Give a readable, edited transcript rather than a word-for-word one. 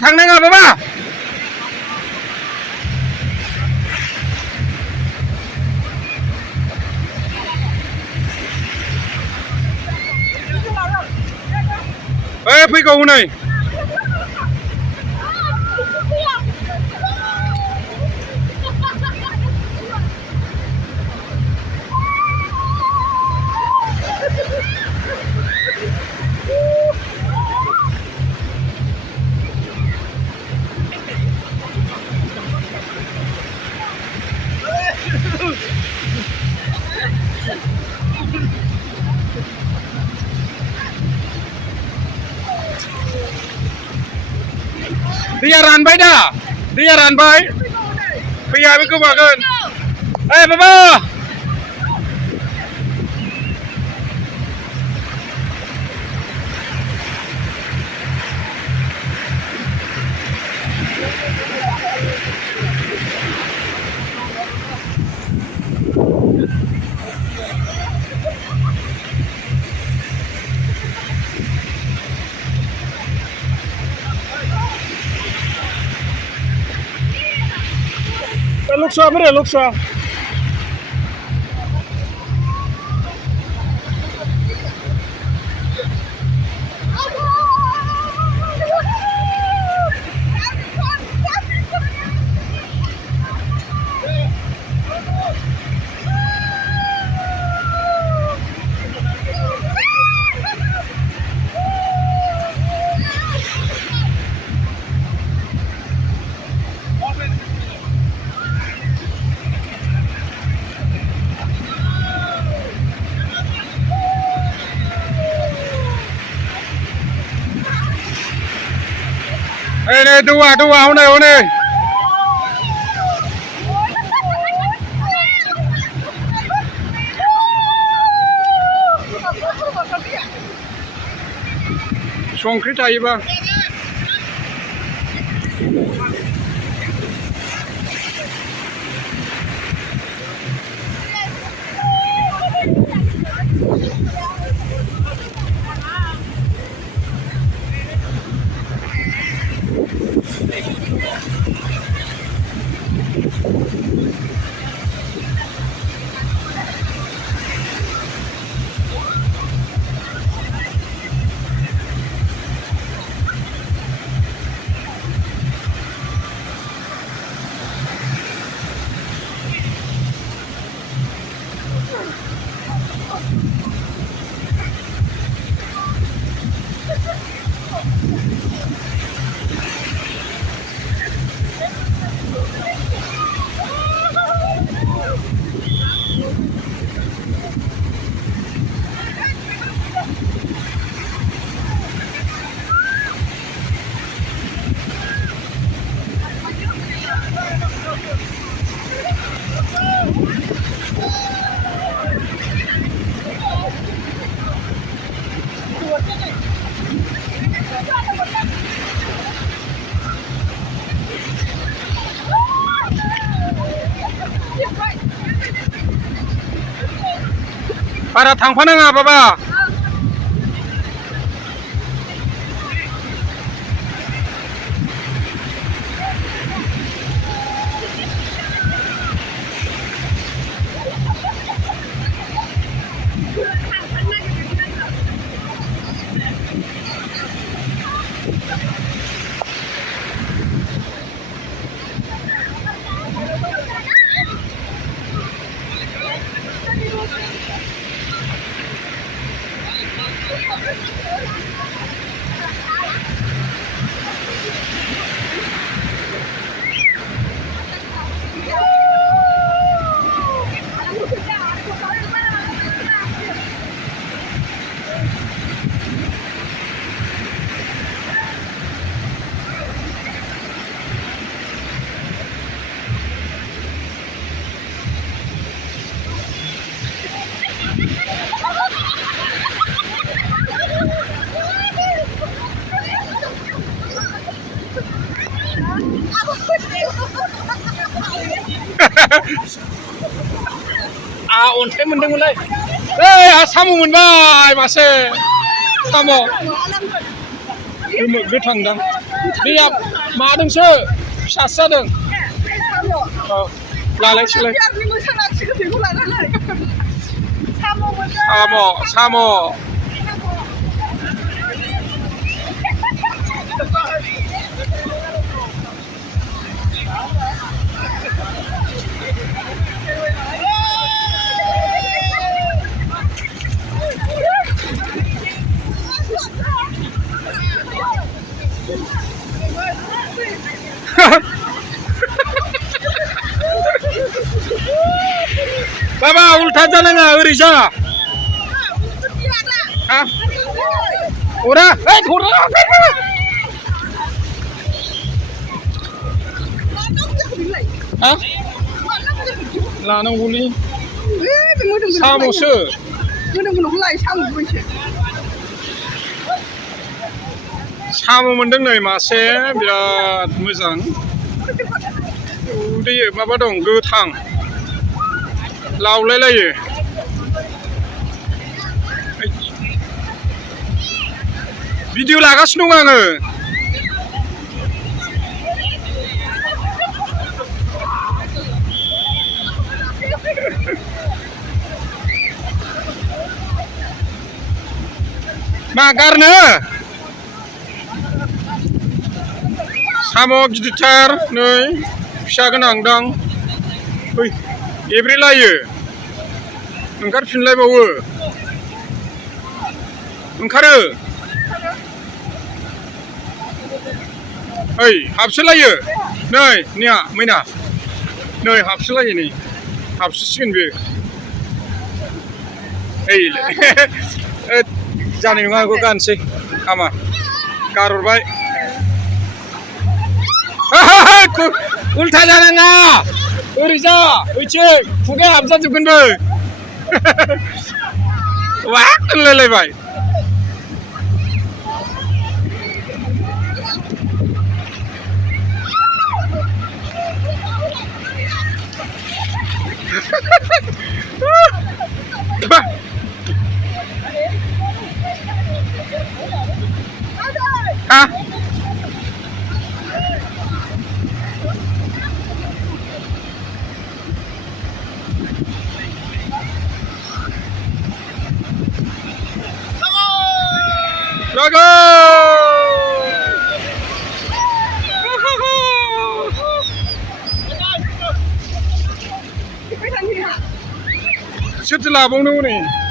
थांनाय नङा बाबा फैगौ हनै दैया रानबाय दा दैया रानबाय फैयाबो गोमागोन बाबा Luksa bener luksa. Này đu à hôn này संख्रि थायोबा Para थांफानाङा बाबा अन्थाइ मोनदोंमोनलै साम' मोनबाय मासे साम' गोथां दां दैया मादोंसो फिसासो जादों औ लालायसैलाय साम' बाबा उल्था जानाङा ओरै जा हा हरा हरा हा लानांगौलै साम'सो साम' मोनदों नै मासे बिराद मोजां उदै माबा दं गोथां लावलायलायो भिडिअ लागासिनो दं आङो मा गारनो साम' गिदिरथार नै फिसा गोनां दां ओइ एब्रेलायो ओंखारफिनलायबावो ओंखारो ओइ हाबसोलायो नै निया मैना नै हाबसोलायो नै हाबसोसिगोन बे ओइ जानाय नङा बेखौ गानसै हामा गारहरबाय उल्था जानाङा ओरैजा ओइथिं खुगाया हाबजाजोबगोनबो वाक होनलायलायबाय ha Go! Siapa lah bang ni?